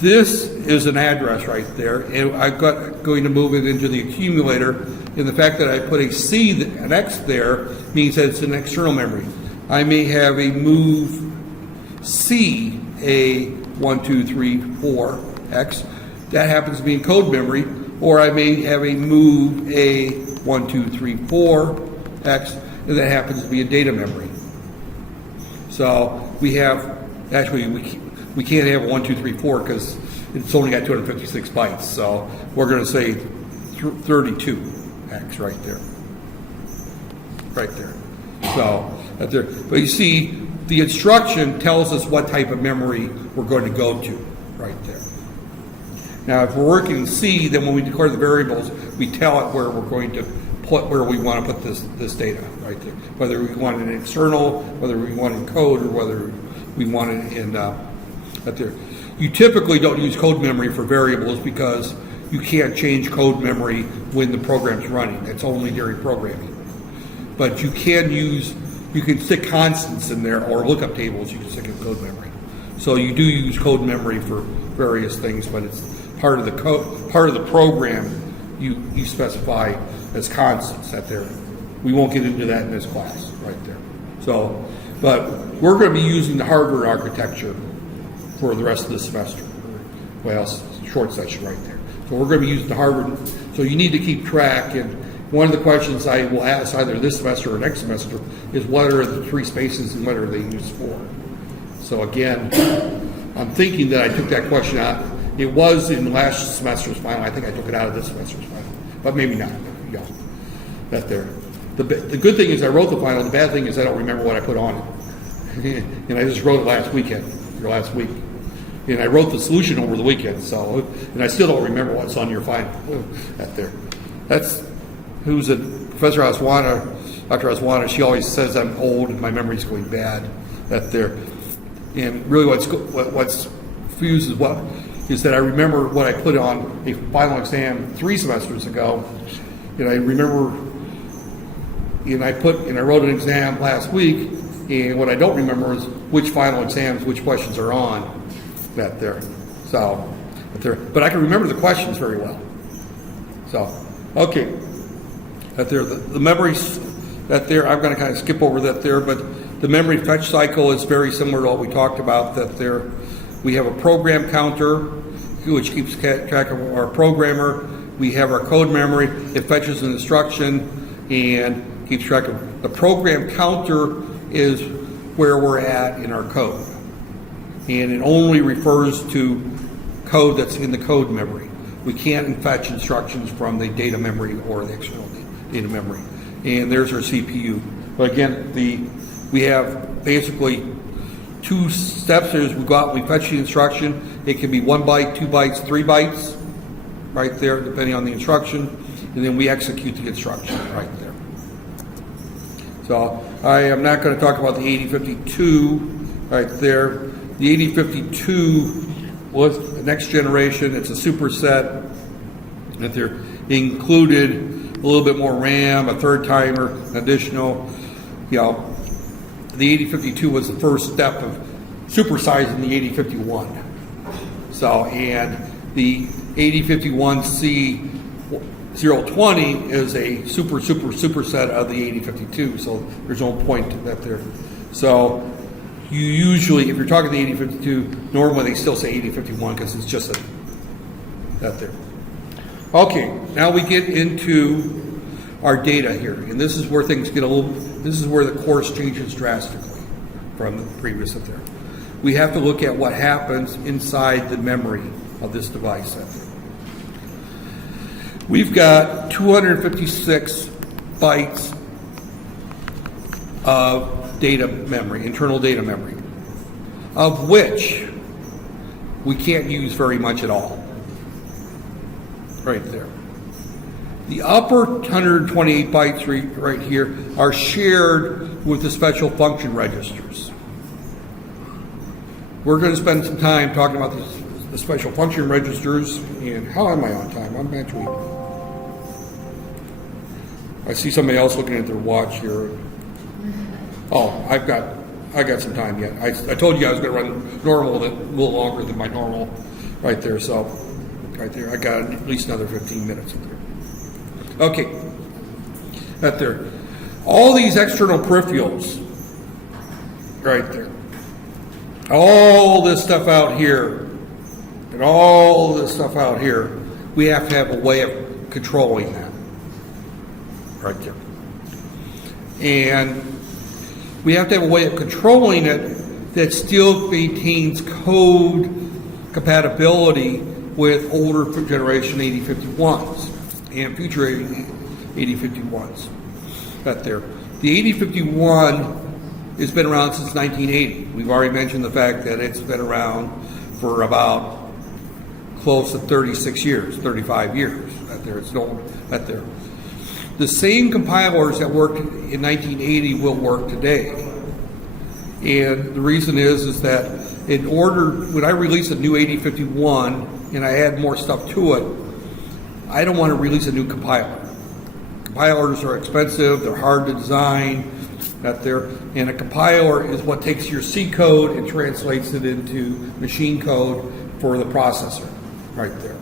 This is an address right there, and I'm going to move it into the accumulator. And the fact that I put a C, an X there, means that it's an external memory. I may have a move C, a 1, 2, 3, 4 X. That happens to be in code memory. Or I may have a move a 1, 2, 3, 4 X, and that happens to be in data memory. So we have, actually, we can't have 1, 2, 3, 4 because it's only got 256 bytes. So we're going to say 32X right there. So but you see, the instruction tells us what type of memory we're going to go to right there. Now, if we're working in C, then when we declare the variables, we tell it where we're going to put, where we want to put this data right there. Whether we want it in external, whether we want it in code, or whether we want it in there. You typically don't use code memory for variables because you can't change code memory when the program's running. It's only during programming. But you can stick constants in there or lookup tables you can stick in code memory. So you do use code memory for various things, but it's part of the code, part of the program you specify as constants there. We won't get into that in this class right there. So, but we're going to be using the Harvard architecture for the rest of the semester. Well, short session right there. So we're going to be using the Harvard. So you need to keep track. And one of the questions I will ask either this semester or next semester is what are the three spaces and what are they used for? So again, I'm thinking that I took that question out. It was in last semester's final. I think I took it out of this semester's final, but maybe not. Yeah, that there. The good thing is I wrote the final. The bad thing is I don't remember what I put on it, and I just wrote it last week. And I wrote the solution over the weekend. So, and I still don't remember what's on your final. That there. That's who's it? Professor Aswana. Dr. Aswana. She always says I'm old and my memory's going bad. That there. And really, what's fused is that I remember what I put on a final exam 3 semesters ago, and I remember, and I wrote an exam last week, and what I don't remember is which final exams, which questions are on that there. So, but I can remember the questions very well. So, okay, that there, the memories that there, I'm going to kind of skip over that there, but the memory fetch cycle is very similar to what we talked about. That there, we have a program counter, which keeps track of our programmer. We have our code memory. It fetches an instruction and keeps track of the program counter is where we're at in our code. And it only refers to code that's in the code memory. We can't fetch instructions from the data memory or the external data memory. And there's our CPU. But again, we have basically 2 steps. There's we go out, we fetch the instruction. It can be 1 byte, 2 bytes, 3 bytes, right there, depending on the instruction. And then we execute the instruction right there. So I am not going to talk about the 8052 right there. The 8052 was the next generation. It's a superset that they're included a little bit more RAM, a third timer, additional. The 8052 was the first step of supersizing the 8051. So, and the 8051C020 is a superset of the 8052. So there's no point to that there. So you usually, if you're talking the 8052, normally they still say 8051 because it's just that there. Okay, now we get into our data here, and this is where things get this is where the course changes drastically from the previous up there. We have to look at what happens inside the memory of this device up there. We've got 256 bytes of data memory, internal data memory, of which we can't use very much at all. Right there. The upper 128 bytes right here are shared with the special function registers. We're going to spend some time talking about the special function registers. And how am I on time? I'm actually. I see somebody else looking at their watch here. Oh, I got some time yet. I told you I was going to run normal, a little longer than my normal, right there. So, right there, I got at least another 15 minutes in there. Okay, right there. All these external peripherals, right there. All this stuff out here, and all this stuff out here, we have to have a way of controlling that, right there. And we have to have a way of controlling it that still maintains code compatibility with older generation 8051s and future 8051s. Right there. The 8051 has been around since 1980. We've already mentioned the fact that it's been around for about close to 36 years, 35 years. Right there. It's no, right there. The same compilers that worked in 1980 will work today. And the reason is that in order, when I release a new 8051 and I add more stuff to it, I don't want to release a new compiler. Compilers are expensive, they're hard to design, and a compiler is what takes your C code and translates it into machine code for the processor, right there.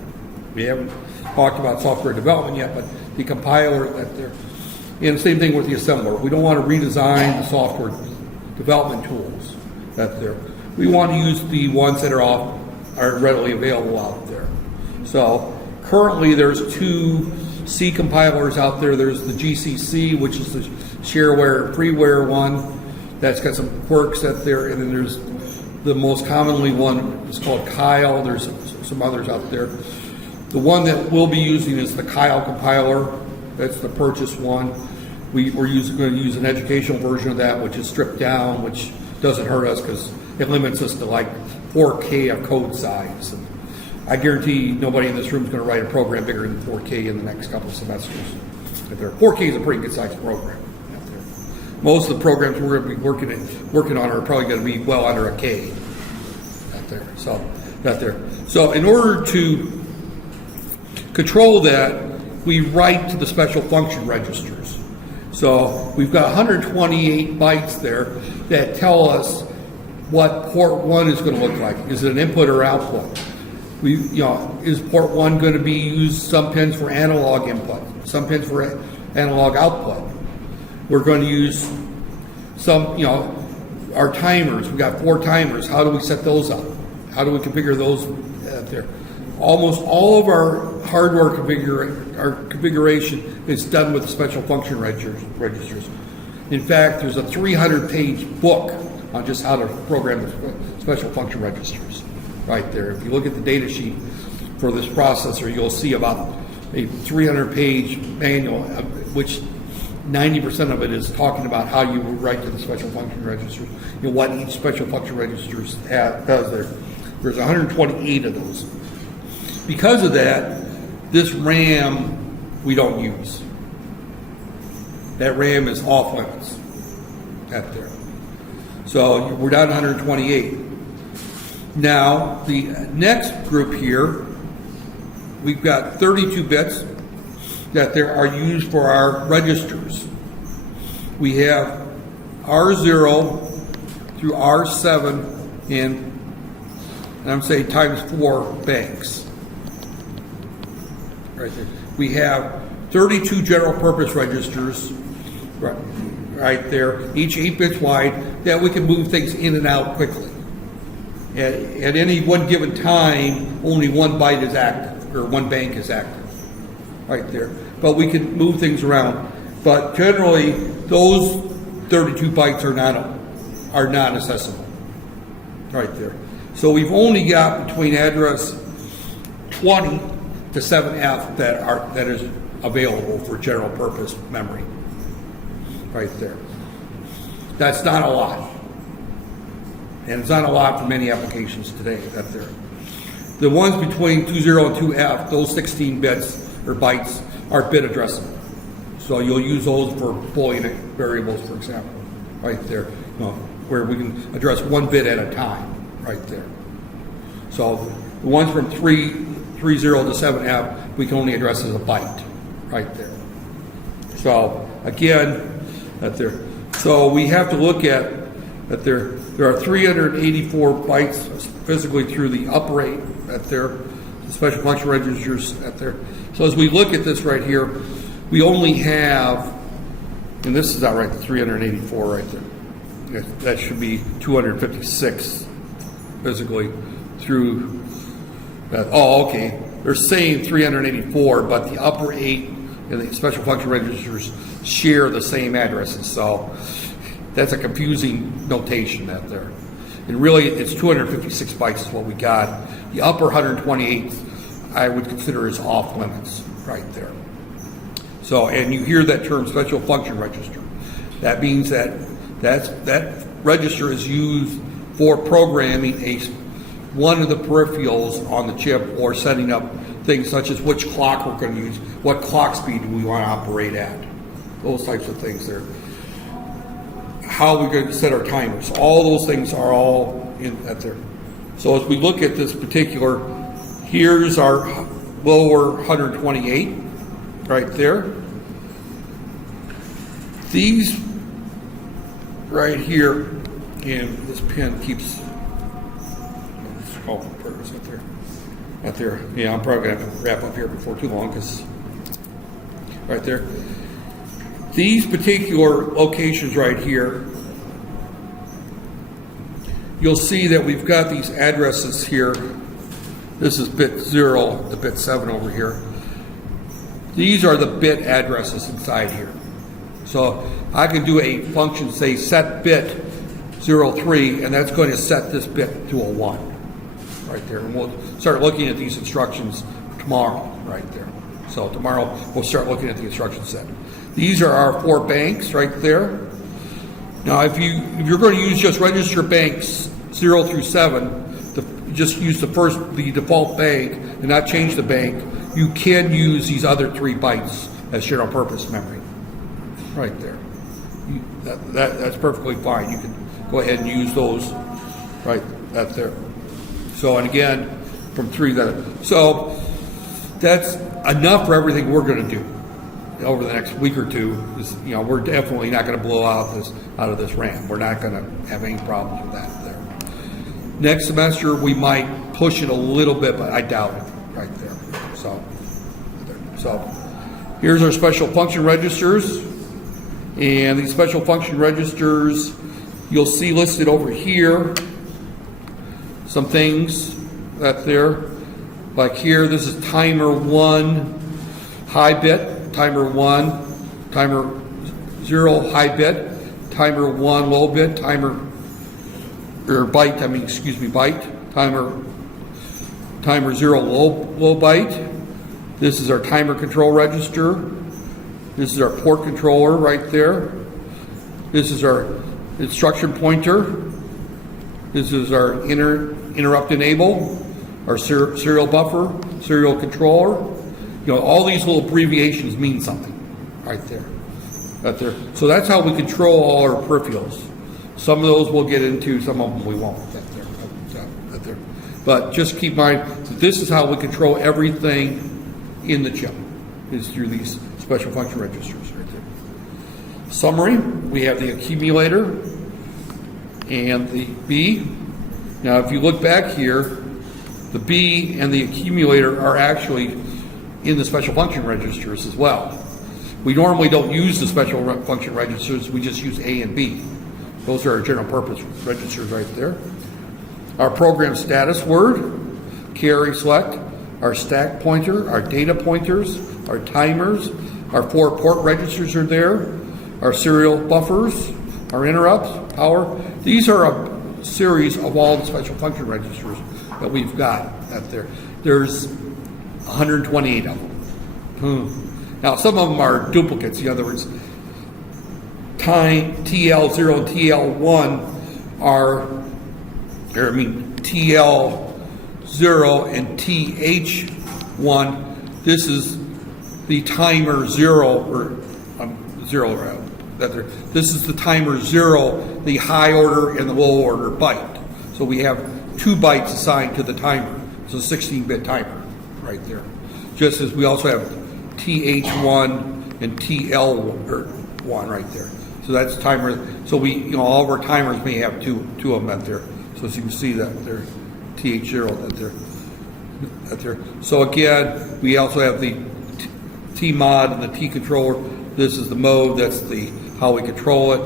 We haven't talked about software development yet, but the compiler and the same thing with the assembler. We don't want to redesign the software development tools we want to use the ones that are readily available out there. So currently there's 2 C compilers out there. There's the GCC, which is the shareware and freeware one. That's got some quirks out there. And then there's the most commonly one is called Kyle. There's some others out there. The one that we'll be using is the Kyle compiler. That's the purchase one. We're going to use an educational version of that, which is stripped down, which doesn't hurt us because it limits us to like 4K of code size. And I guarantee nobody in this room is going to write a program bigger than 4K in the next couple of semesters. 4K is a pretty good sized program. Most of the programs we're going to be working on are probably going to be well under a K. So in order to control that, we write to the special function registers. So we've got 128 bytes there that tell us what port 1 is going to look like. Is it an input or output? Is port 1 going to be used some pins for analog input, some pins for analog output? We're going to use some, our timers. We've got 4 timers. How do we set those up? How do we configure those there? almost all of our hardware configuration is done with special function registers. In fact, there's a 300-page book on just how to program the special function registers right there. If you look at the data sheet for this processor, you'll see about a 300-page manual, which 90% of it is talking about how you write to the special function registers and what each special function register does there. There's 128 of those. Because of that, this RAM we don't use. That RAM is off limits at there. So we're down to 128. Now, the next group here, we've got 32 bits that there are used for our registers. We have R0 through R7 and I'm saying times 4 banks. Right there. We have 32 general purpose registers right there, each 8 bits wide, that we can move things in and out quickly. At any one given time, only one byte is active, or one bank is active, right there. But we can move things around. But generally, those 32 bytes are not accessible, right there. So we've only got between address 20 to 7F that is available for general purpose memory, right there. That's not a lot. And it's not a lot for many applications today that there. The ones between 20 and 2F, those 16 bits or bytes are bit addressable. So you'll use those for Boolean variables, for example, right there, where we can address one bit at a time, right there. So the ones from 30 to 7F, we can only address as a byte, right there. So again, that there. So we have to look at that there are 384 bytes physically through the upper 8 at there, the special function registers at there. So as we look at this right here, we only have, and this is not right, the 384 right there. That should be 256 physically through that. Oh, okay. They're saying 384, but the upper 8 and the special function registers share the same addresses. So that's a confusing notation out there. And really, it's 256 bytes is what we got. The upper 128, I would consider as off limits right there. So, and you hear that term special function register. That means that register is used for programming one of the peripherals on the chip or setting up things such as which clock we're going to use, what clock speed do we want to operate at, those types of things there. How we're going to set our timers. All those things are all in that there. So as we look at this particular, here's our lower 128 right there. These right here, and this pen keeps out there. Yeah, I'm probably going to have to wrap up here before too long because right there. These particular locations right here, you'll see that we've got these addresses here. This is bit 0, the bit 7 over here. These are the bit addresses inside here. So I can do a function, say set bit 03, and that's going to set this bit to a 1 right there. And we'll start looking at these instructions tomorrow right there. So tomorrow we'll start looking at the instruction set. These are our 4 banks right there. Now if you're going to use just register banks 0 through 7, just use the default bank and not change the bank, you can use these other 3 bytes as general purpose memory. Right there. That's perfectly fine. You can go ahead and use those right there. So, and again, from 3 that. So that's enough for everything we're going to do over the next week or two. We're definitely not going to blow out of this RAM. We're not going to have any problems with that there. Next semester we might push it a little bit, but I doubt it right there. So here's our special function registers, and these special function registers you'll see listed over here some things that there. Like here, this is timer 1 high bit, timer 1, timer 0 high bit, timer 1 low bit, timer, or byte, byte, timer 0 low byte. This is our timer control register. This is our port controller right there. This is our instruction pointer. This is our interrupt enable, our serial buffer, serial controller. You know, all these little abbreviations mean something right there. Right there. So that's how we control all our peripherals. Some of those we'll get into, some of them we won't. Right there. But just keep in mind that this is how we control everything in the chip, is through these special function registers right there. Summary, we have the accumulator and the B. Now if you look back here, the B and the accumulator are actually in the special function registers as well. We normally don't use the special function registers, we just use A and B. Those are our general purpose registers right there. Our program status word, carry select, our stack pointer, our data pointers, our timers, our 4 port registers are there, our serial buffers, our interrupts, power. These are a series of all the special function registers that we've got out there. There's 128 of them. Now some of them are duplicates. In other words, TL0 and TL1 are, TL0 and TH1. This is the timer 0 or 0. This is the timer 0, the high order and the low order byte. So we have 2 bytes assigned to the timer. It's a 16-bit timer right there. Just as we also have TH1 and TL1 right there. So that's timer. So all of our timers may have two of them out there. So as you can see that they're TH0 out there. So again, we also have the T mod and the T controller. This is the mode. That's the how we control it.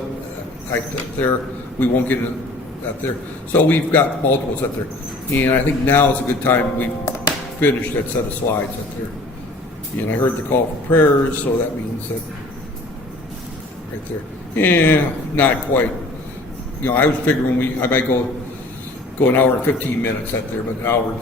Right there. We won't get into that there. So we've got multiples out there. And I think now is a good time. We've finished that set of slides out there. And I heard the call for prayers, so that means that right there. Yeah, not quite. I was figuring I might go an hour and 15 minutes out there, but an hour.